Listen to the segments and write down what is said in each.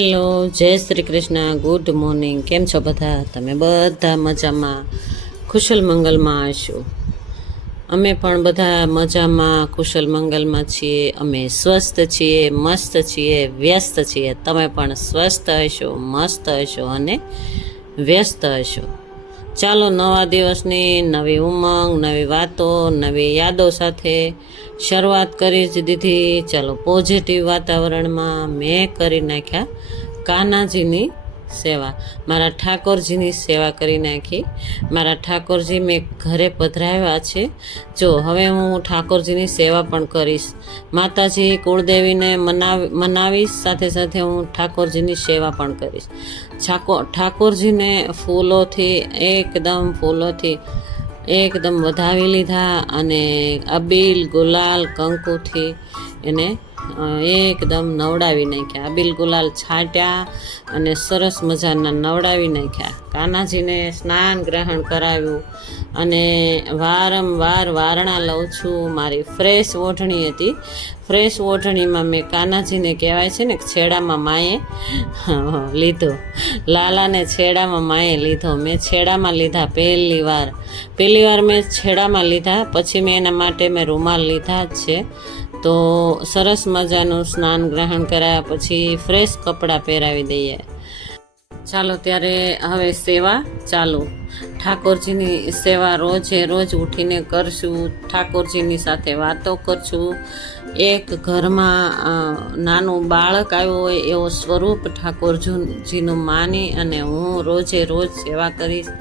Hello, જય Shri Krishna, good morning. કેમ છો બધા? તમે બધા મજામાં, કુશલ મંગલમાં હશો. અમે પણ બધા મજામાં, કુશલ મંગલમાં છીએ. અમે સ્વસ્થ છીએ, મસ્ત છીએ, વ્યસ્ત છીએ. તમે પણ સ્વસ્થ હશો, મસ્ત હશો અને વ્યસ્ત હશો. ચાલો, નવા દિવસની નવી ઉમંગ, નવી વાતો, નવી યાદો સાથે શરૂઆત કરી જ દીધી. ચાલો, પોઝિટિવ વાતાવરણમાં મેં કરી નાખ્યા કાનાજીની સેવા, મારા ઠાકોરજીની સેવા કરી નાખી. મારા ઠાકોરજી મેં ઘરે પધરાવ્યા છે. જો હવે હું ઠાકોરજીની સેવા પણ કરીશ. માતાજી કુળદેવીને મનાવીશ, સાથે સાથે હું ઠાકોરજીની સેવા પણ કરીશ. ઠાકોરજીને ફૂલોથી એકદમ વધાવી લીધા અને અબીલ, ગુલાલ, કંકુથી એને એકદમ નવડાવી નાખ્યા. અબીલ ગુલાલ છાંટ્યા અને સરસ મજાના નવડાવી નાખ્યા. કાનાજીને સ્નાન ગ્રહણ કરાવ્યું અને વારંવાર વારણા લઉં છું. મારી ફ્રેશ ઓઢણી હતી. ફ્રેશ ઓઢણીમાં મેં કાનાજીને કહેવાય છે ને છેડામાં માએ લીધો. લાલાને છેડામાં માએ લીધો. મેં છેડામાં લીધા પહેલી વાર મેં છેડામાં લીધા. પછી મેં એના માટે રૂમાલ લીધા જ છે. તો સરસ મજાનું સ્નાન ગ્રહણ કર્યા પછી ફ્રેશ કપડાં પહેરાવી દઈએ. ચાલો, ત્યારે હવે સેવા ચાલુ. ઠાકોરજીની સેવા રોજે રોજ ઉઠીને કરશું. ઠાકોરજીની સાથે વાતો કરશું. એક ઘરમાં નાનું બાળક આવ્યું હોય એવો સ્વરૂપ ઠાકોરજીનું માની અને હું રોજે રોજ સેવા કરીશ.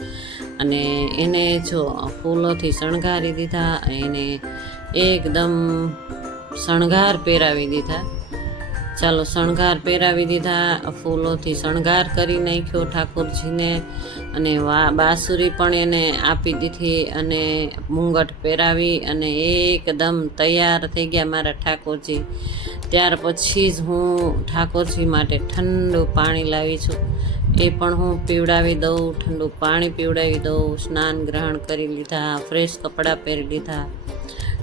અને એને જો ફૂલોથી શણગારી દીધા, એને એકદમ શણગાર પહેરાવી દીધા. ચાલો, શણગાર પહેરાવી દીધા, ફૂલોથી શણગાર કરી નાખ્યો ઠાકોરજીને. અને બાંસુરી પણ એને આપી દીધી અને મુંગટ પહેરાવી અને એકદમ તૈયાર થઈ ગયા મારા ઠાકોરજી. ત્યાર પછી જ હું ઠાકોરજી માટે ઠંડુ પાણી લાવી છું. એ પણ હું પીવડાવી દઉં, ઠંડુ પાણી પીવડાવી દઉં. સ્નાન ગ્રહણ કરી લીધા, ફ્રેશ કપડાં પહેરી લીધા.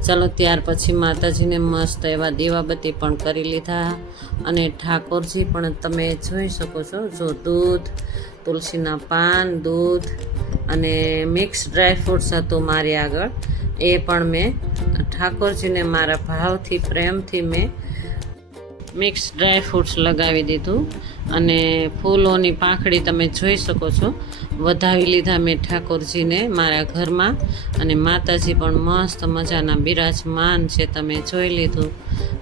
ચાલો, ત્યાર પછી માતાજીને મસ્ત એવા દીવાબત્તી પણ કરી લીધા. અને ઠાકોરજી પણ તમે જોઈ શકો છો, જો દૂધ, તુલસીના પાન, દૂધ અને મિક્સ ડ્રાયફ્રૂટ્સ હતું મારી આગળ. એ પણ મેં ઠાકોરજીને મારા ભાવથી, પ્રેમથી મેં મિક્સ ડ્રાયફ્રૂટ્સ લગાવી દીધું. અને ફૂલોની પાંખડી તમે જોઈ શકો છો, વધાવી લીધા મેં ઠાકોરજીને મારા ઘરમાં. અને માતાજી પણ મસ્ત મજાના બિરાજમાન છે, તમે જોઈ લીધું.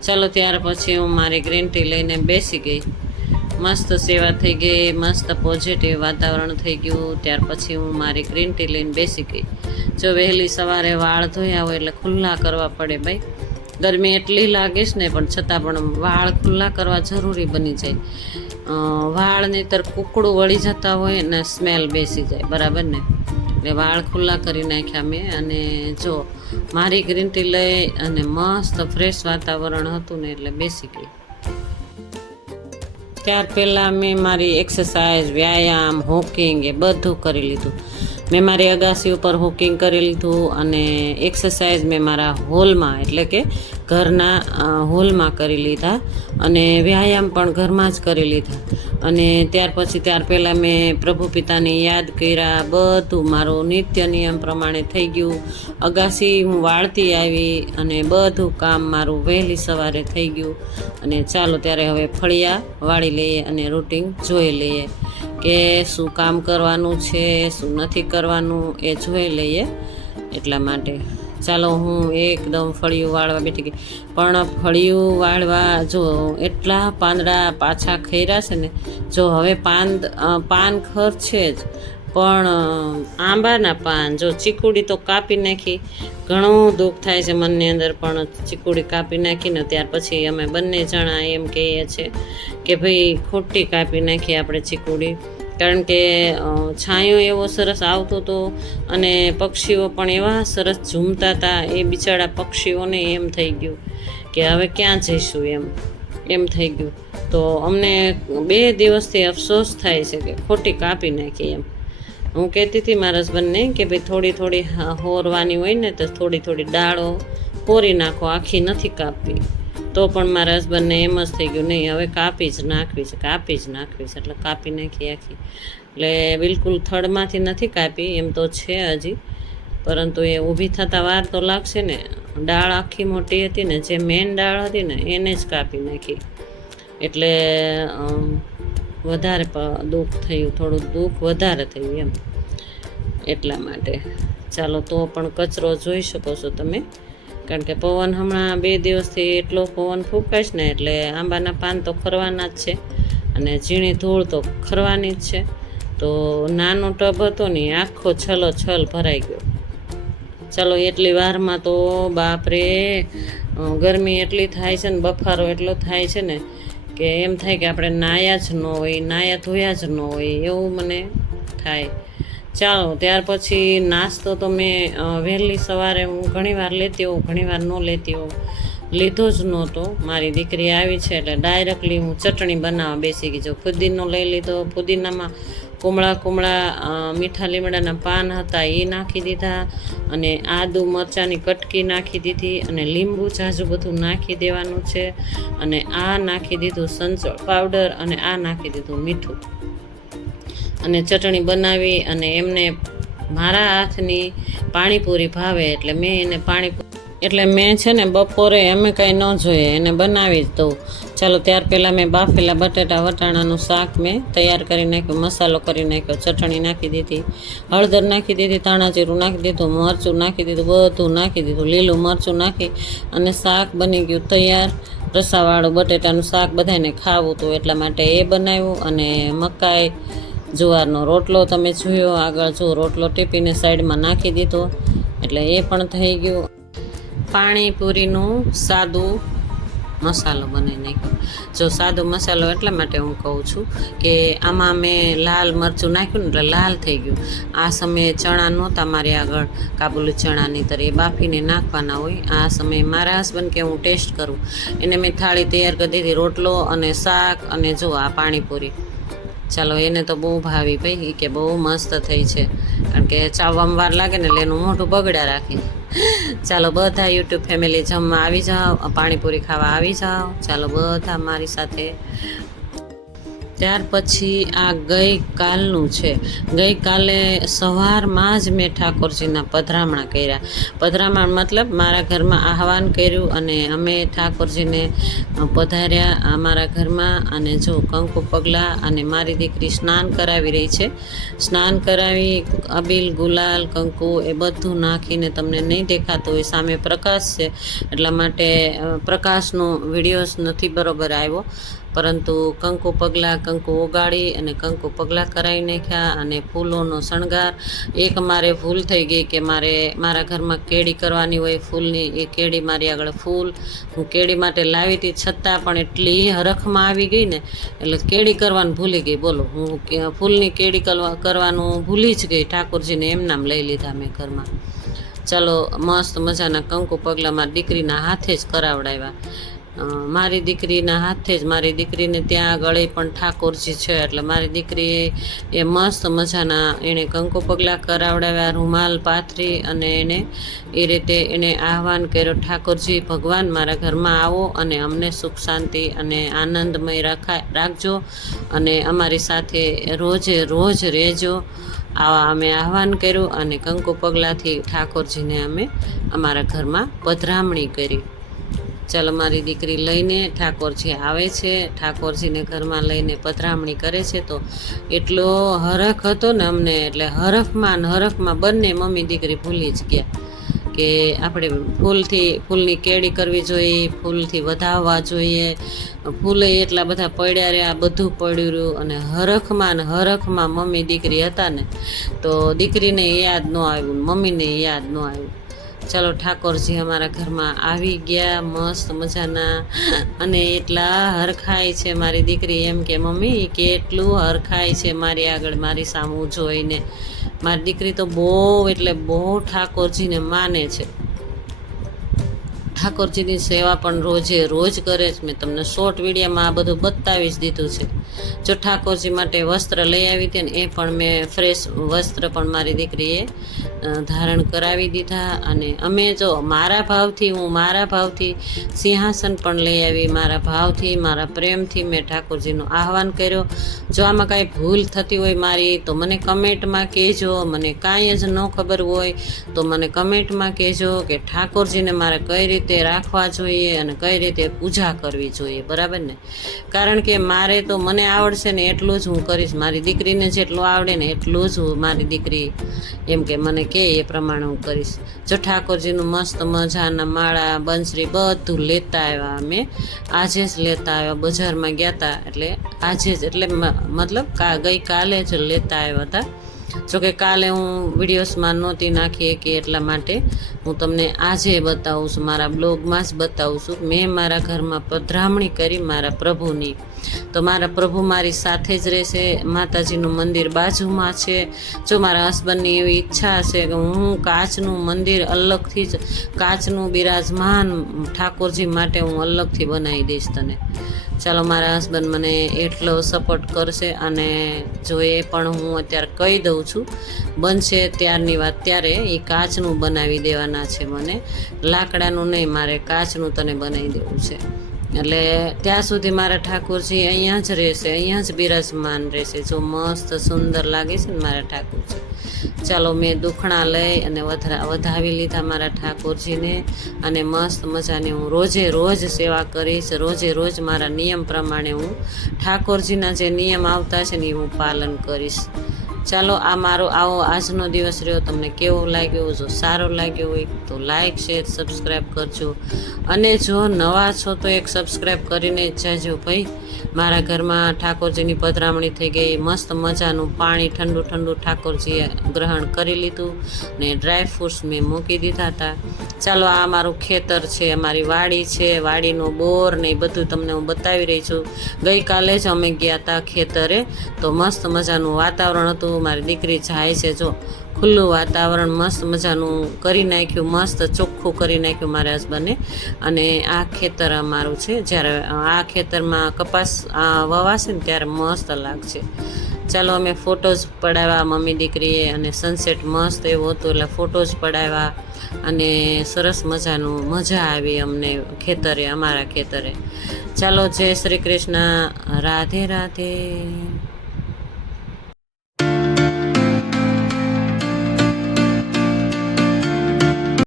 ચાલો, ત્યાર પછી હું મારી ગ્રીન ટી લઈને બેસી ગઈ. મસ્ત સેવા થઈ ગઈ, મસ્ત પોઝિટિવ વાતાવરણ થઈ ગયું. ત્યાર પછી હું મારી ગ્રીન ટી લઈને બેસી ગઈ. જો વહેલી સવારે વાળ ધોયા હોય એટલે ખુલ્લા કરવા પડે ભાઈ. ગરમી એટલી લાગે છે ને, પણ છતાં પણ વાળ ખુલ્લા કરવા જરૂરી બની જાય. વાળ નહીંતર કૂકડું વળી જતા હોય ને સ્મેલ બેસી જાય, બરાબર ને? એટલે વાળ ખુલ્લા કરી નાખ્યા મેં. અને જો મારી ગ્રીન ટી લઈ અને મસ્ત ફ્રેશ વાતાવરણ હતું ને એટલે બેસી ગઈ. ત્યાર પહેલાં મેં મારી એક્સરસાઇઝ, વ્યાયામ, હોકિંગ એ બધું કરી લીધું. મેં મારી અગાસી ઉપર હોકિંગ કરી લીધું અને એક્સરસાઇઝ મેં મારા હોલમાં, એટલે કે ઘરના હોલમાં કરી લીધા. અને વ્યાયામ પણ ઘરમાં જ કરી લીધા. અને ત્યાર પહેલાં મેં પ્રભુ પિતાને યાદ કર્યા. બધું મારું નિત્ય નિયમ પ્રમાણે થઈ ગયું. અગાસી હું વાળતી આવી અને બધું કામ મારું વહેલી સવારે થઈ ગયું. અને ચાલો, ત્યારે હવે ફળિયા વાળી લઈએ અને રૂટિન જોઈ લઈએ કે શું કામ કરવાનું છે, શું નથી કરવાનું, એ જોઈ લઈએ. એટલા માટે ચાલો, હું એકદમ ફળિયું વાળવા બેઠી ગઈ. પણ ફળિયું વાળવા જો એટલા પાંદડા પાછા ખર્યા છે ને. જો હવે પાન ખર છે જ, પણ આંબાના પાન, જો ચીકુડી તો કાપી નાખી. ઘણું દુઃખ થાય છે મનની અંદર, પણ ચીકુડી કાપી નાખીને ત્યાર પછી અમે બંને જણા એમ કહીએ છીએ કે ભાઈ ખોટી કાપી નાખી આપણે ચીકુડી. કારણ કે છાંયો એવો સરસ આવતો હતો અને પક્ષીઓ પણ એવા સરસ ઝૂમતા હતા. એ બિચારા પક્ષીઓને એમ થઈ ગયું કે હવે ક્યાં જઈશું, એમ થઈ ગયું. તો અમને 2 દિવસથી અફસોસ થાય છે કે ખોટી કાપી નાખી. એમ હું કહેતી હતી મારા હસબન્ડને કે ભાઈ થોડી હોરવાની હોય ને તો થોડી ડાળો હોરી નાખો, આખી નથી કાપવી. તો પણ મારા હસબન્ડને એમ જ થઈ ગયું, નહીં હવે કાપી જ નાખવી છે, કાપી જ નાખવી છે. એટલે કાપી નાખી આખી. એટલે બિલકુલ થડમાંથી નથી કાપી, એમ તો છે હજી, પરંતુ એ ઊભી થતાં વાર તો લાગશે ને. દાળ આખી મોટી હતી ને, જે મેઇન દાળ હતી ને એને જ કાપી નાખી. એટલે વધારે દુઃખ થયું, થોડું દુઃખ વધારે થયું એમ, એટલા માટે. ચાલો, તો પણ કચરો જોઈ શકો છો તમે, કારણ કે પવન હમણાં 2 દિવસથી એટલો પવન ફૂંકાય છે ને, એટલે આંબાના પાન તો ખરવાના જ છે અને ઝીણી ધૂળ તો ખરવાની જ છે. તો નાનો ટબ હતો ને આખો છલ ભરાઈ ગયો. ચાલો, એટલી વારમાં તો બાપરે ગરમી એટલી થાય છે ને, બફારો એટલો થાય છે ને કે એમ થાય કે આપણે નાયા જ ન હોય, નાયા ધોયા જ ન હોય એવું મને થાય. ચાલો, ત્યાર પછી નાસ્તો તો મેં વહેલી સવારે હું ઘણીવાર લેતી હોઉં, ઘણીવાર ન લેતી હોઉં, લીધો જ નહોતો. મારી દીકરી આવી છે એટલે ડાયરેક્ટલી હું ચટણી બનાવવા બેસી ગઈ. જો ફુદીનો લઈ લીધો, ફુદીનામાં કુમળા મીઠા લીમડાના પાન હતા એ નાખી દીધા, અને આદુ મરચાંની કટકી નાખી દીધી, અને લીંબુ ઝાઝું બધું નાખી દેવાનું છે, અને આ નાખી દીધું સંચળ પાવડર, અને આ નાખી દીધું મીઠું, અને ચટણી બનાવી. અને એમને મારા હાથની પાણીપુરી ભાવે એટલે મેં એને મેં છે ને બપોરે અમે કાંઈ ન જોઈએ, એને બનાવી જ દઉં. ચાલો, ત્યાર પહેલાં મેં બાફેલા બટેટા વટાણાનું શાક મેં તૈયાર કરી નાખ્યું, મસાલો કરી નાખ્યો, ચટણી નાખી દીધી, હળદર નાખી દીધી, ધાણા જીરું નાખી દીધું, મરચું નાખી દીધું, બધું નાખી દીધું, લીલું મરચું નાખી અને શાક બની ગયું તૈયાર. રસાવાળું બટેટાનું શાક બધાને ખાવું હતું એટલા માટે એ બનાવ્યું. અને મકાઈ જુવારનો રોટલો તમે જોયો આગળ, જો રોટલો ટીપીને સાઈડમાં નાખી દીધો એટલે એ પણ થઈ ગયું. પાણીપુરીનું સાદું મસાલો બનાવી નાખ્યો. જો સાદો મસાલો એટલા માટે હું કહું છું કે આમાં મેં લાલ મરચું નાખ્યું ને એટલે લાલ થઈ ગયું. આ સમયે ચણા નહોતા મારી આગળ, કાબુલી ચણાની તરી એ બાફીને નાખવાના હોય. આ સમયે મારા હસબન્ડ કે હું ટેસ્ટ કરું, એને મેં થાળી તૈયાર કરી દીધી, રોટલો અને શાક, અને જો આ પાણીપુરી. ચાલો, એને તો બહુ ભાવી ભાઈ, કે બહુ મસ્ત થઈ છે, કારણ કે ચાવવામાં વાર લાગે ને એટલે એનું મોઢું બગડ્યા રાખે. ચાલો, બધા યુટ્યુબ ફેમિલી જમવા આવી જાઓ, પાણીપુરી ખાવા આવી જાઓ. ચાલો, બધા મારી સાથે. ત્યાર પછી આ ગઈકાલનું છે. ગઈકાલે સવારમાં જ મેં ઠાકોરજીના પધરામણા કર્યા. પધરામણ મતલબ મારા ઘરમાં આહવાન કર્યું, અને અમે ઠાકોરજીને પધાર્યા અમારા ઘરમાં. અને જો કંકુ પગલાં, અને મારી દીકરી સ્નાન કરાવી રહી છે. સ્નાન કરાવી, અબીલ ગુલાલ કંકુ એ બધું નાખીને, તમને નહીં દેખાતું હોય, સામે પ્રકાશ છે એટલા માટે પ્રકાશનો વિડીયોઝ નથી બરોબર આવ્યો, પરંતુ કંકુ પગલાં, કંકુ ઓગાળી અને કંકુ પગલાં કરાવી નાખ્યા. અને ફૂલોનો શણગાર. એક મારે ભૂલ થઈ ગઈ કે મારા ઘરમાં કેળી કરવાની હોય ફૂલની, એ કેળી મારી આગળ ફૂલ હું કેળી માટે લાવી હતી, છતાં પણ એટલી હરખમાં આવી ગઈ ને એટલે કેળી કરવાનું ભૂલી ગઈ. બોલો, હું ફૂલની કેળી કરવાનું ભૂલી જ ગઈ, ઠાકોરજીને એમ નામ લઈ લીધા મેં ઘરમાં. ચાલો, મસ્ત મજાના કંકુ પગલાં મારી દીકરીના હાથે જ કરાવડાવ્યા. મારી દીકરીના હાથે જ, મારી દીકરીને ત્યાં ગળે પણ ઠાકોરજી છે એટલે મારી દીકરી એ મસ્ત મજાના એણે કંકુ પગલાં કરાવડાવ્યા, રૂમાલ પાથરી, અને એને એ રીતે એને આહવાન કર્યો, ઠાકોરજી ભગવાન મારા ઘરમાં આવો અને અમને સુખ શાંતિ અને આનંદમય રાખજો, અને અમારી સાથે રોજે રોજ રહેજો. આવા અમે આહવાન કર્યું, અને કંકુ પગલાંથી ઠાકોરજીને અમે અમારા ઘરમાં પધરામણી કરી. ચાલો, મારી દીકરી લઈને ઠાકોરજી આવે છે, ઠાકોરજીને ઘરમાં લઈને પધરામણી કરે છે. તો એટલો હરખ હતો ને અમને, એટલે હરખમાં બંને મમ્મી દીકરી ભૂલી જ ગયા કે આપણે ફૂલની કેળી કરવી જોઈએ, ફૂલથી વધાવવા જોઈએ, ફૂલે એટલા બધા પડ્યા રહ્યા, બધું પડ્યું રહ્યું, અને હરખમાં મમ્મી દીકરી હતા ને તો દીકરીને યાદ ન આવ્યું, મમ્મીને યાદ ન આવ્યું. ચાલો, ઠાકોરજી અમારા ઘરમાં આવી ગયા મસ્ત મજાના, અને એટલા હરખાય છે મારી દીકરી, એમ કે મમ્મી કેટલું હરખાય છે મારી આગળ, મારી સામું જોઈને. મારી દીકરી તો બહુ એટલે બહુ ઠાકોરજીને માને છે. ઠાકોરજીની સેવા પણ રોજે રોજ કરે છે. મેં તમને શોર્ટ વિડીયોમાં આ બધું બતાવી જ દીધું છે. જો ઠાકોરજી માટે વસ્ત્ર લઈ આવી હતી ને એ પણ મેં ફ્રેશ વસ્ત્ર પણ મારી દીકરીએ ધારણ કરાવી દીધા. અને અમે જો મારા ભાવથી સિંહાસન પણ લઈ આવી. મારા ભાવથી, મારા પ્રેમથી મેં ઠાકોરજીનું આહવાન કર્યો. જો આમાં કાંઈ ભૂલ થતી હોય મારી તો મને કમેન્ટમાં કહેજો. મને કાંઈ જ ન ખબર હોય તો મને કમેન્ટમાં કહેજો કે ઠાકોરજીને મારે કઈ રીતે રાખવા જોઈએ અને કઈ રીતે પૂજા કરવી જોઈએ, બરાબર ને? કારણ કે મારે તો મને આવડશે ને એટલું જ હું કરીશ. મારી દીકરીને જેટલું આવડે ને એટલું જ મારી દીકરી એમ કે મને કહે એ પ્રમાણે હું કરીશ. જો ઠાકોરજીનું મસ્ત મજાના માળા, બંસરી બધું લેતા આવ્યા. અમે આજે જ લેતા આવ્યા, બજારમાં ગયા હતા એટલે આજે જ, એટલે મતલબ ગઈકાલે જ લેતા આવ્યા હતા. જોકે કાલે હું વિડીયોઝમાં નહોતી નાખી કે એટલા માટે હું તમને આજે બતાવું છું, મારા બ્લોગમાં જ બતાવું છું. મેં મારા ઘરમાં પધરામણી કરી મારા પ્રભુની. તો મારા પ્રભુ મારી સાથે જ રહેશે. માતાજીનું મંદિર બાજુમાં છે. જો મારા હસબન્ડની એવી ઈચ્છા છે કે હું કાચનું મંદિર અલગથી જ, કાચનું બિરાજમાન ઠાકોરજી માટે હું અલગથી બનાવી દઈશ તને. ચાલો, મારા હસબન્ડ મને એટલો સપોર્ટ કરશે. અને જો એ પણ હું અત્યારે કહી દઉં છું, બનશે ત્યારની વાત ત્યારે એ કાચનું બનાવી દેવાના છે મને, લાકડાનું નહીં, મારે કાચનું તને બનાવી દેવું છે. એટલે ત્યાં સુધી મારા ઠાકોરજી અહીંયા જ રહેશે, અહીંયા જ બિરાજમાન રહેશે. જો મસ્ત સુંદર લાગે છે ને મારા ઠાકોરજી. ચાલો, મેં દુખણા લઈ અને વધાવી લીધા મારા ઠાકોરજીને. અને મસ્ત મજાની હું રોજે રોજ સેવા કરીશ. રોજે રોજ મારા નિયમ પ્રમાણે હું ઠાકોરજીના જે નિયમ આવતા છે ને એ હું પાલન કરીશ. ચાલો, આ મારો આવો આજનો દિવસ રહ્યો. તમને કેવો લાગ્યો? જો સારો લાગ્યો હોય તો લાઈક, શેર, સબસ્ક્રાઈબ કરજો. અને જો નવા છો તો એક સબસ્ક્રાઈબ કરીને જ જાજો ભાઈ. મારા ઘરમાં ઠાકોરજીની પધરામણી થઈ ગઈ. મસ્ત મજાનું પાણી ઠંડુ ઠંડુ ઠાકોરજીએ ગ્રહણ કરી લીધું ને ડ્રાય ફ્રૂટ્સ મેં મૂકી દીધા હતા. ચાલો, આ મારું ખેતર છે, અમારી વાડી છે, વાડીનો બોર ને એ બધું તમને હું બતાવી રહી છું. ગઈકાલે જ અમે ગયા હતા ખેતરે, તો મસ્ત મજાનું વાતાવરણ હતું. મારી દીકરી જાય છે, જો ખુલ્લું વાતાવરણ મસ્ત મજાનું કરી નાખ્યું, મસ્ત ચોખ્ખું કરી નાખ્યું મારા હસબન્ડે. અને આ ખેતર અમારું છે. જ્યારે આ ખેતરમાં કપાસ વવાશે ને ત્યારે મસ્ત લાગશે. ચાલો, અમે ફોટોઝ પડાવ્યા મમ્મી દીકરીએ, અને સનસેટ મસ્ત એવું હતું એટલે ફોટોઝ પડાવ્યા. અને સરસ મજાનું મજા આવી અમને ખેતરે, અમારા ખેતરે. ચાલો, જય શ્રી કૃષ્ણ, રાધે રાધે.